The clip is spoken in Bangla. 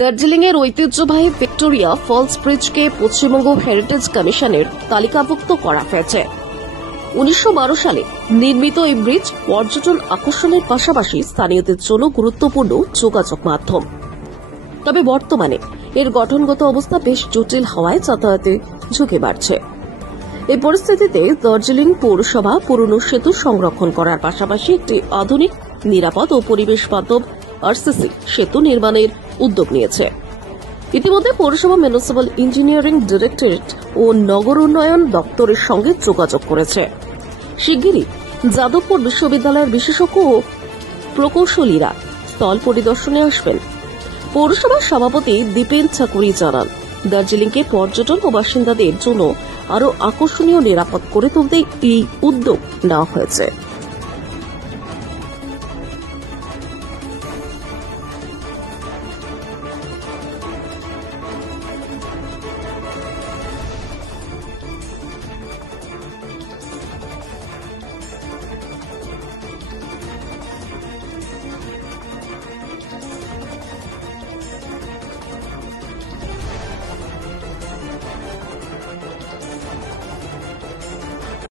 দার্জিলিং এর ঐতিহ্যবাহী ভিক্টোরিয়া ফলস ব্রিজকে পশ্চিমবঙ্গ হেরিটেজ কমিশনের তালিকাভুক্ত করা হয়েছে। 1912 সালে নির্মিত এই ব্রিজ পর্যটন আকর্ষণের পাশাপাশি স্থানীয়দের জন্য গুরুত্বপূর্ণ যোগাযোগ মাধ্যম। তবে বর্তমানে এর গঠনগত অবস্থা বেশ জটিল হওয়ায় যাতায়াতে ঝুঁকি বাড়ছে। এই পরিস্থিতিতে দার্জিলিং পৌরসভা পুরনো সেতু সংরক্ষণ করার পাশাপাশি একটি আধুনিক, নিরাপদ ও পরিবেশ বান্ধব আরসিসি সেতু নির্মাণের উদ্যোগ নিয়েছে। ইতিমধ্যে পৌরসভা মিউনিসিপাল ইঞ্জিনিয়ারিং ডিরেক্টরেট ও নগর উন্নয়ন দপ্তরের সঙ্গে যোগাযোগ করেছে। শিগগিরই যাদবপুর বিশ্ববিদ্যালয়ের বিশেষজ্ঞ ও প্রকৌশলীরা স্থল পরিদর্শনে আসবেন। পৌরসভার সভাপতি দীপেন চাকুরি জানান, দার্জিলিংকে পর্যটন ও বাসিন্দাদের জন্য আরও আকর্ষণীয়, নিরাপদ করে তুলতে এই উদ্যোগ নেওয়া হয়েছে।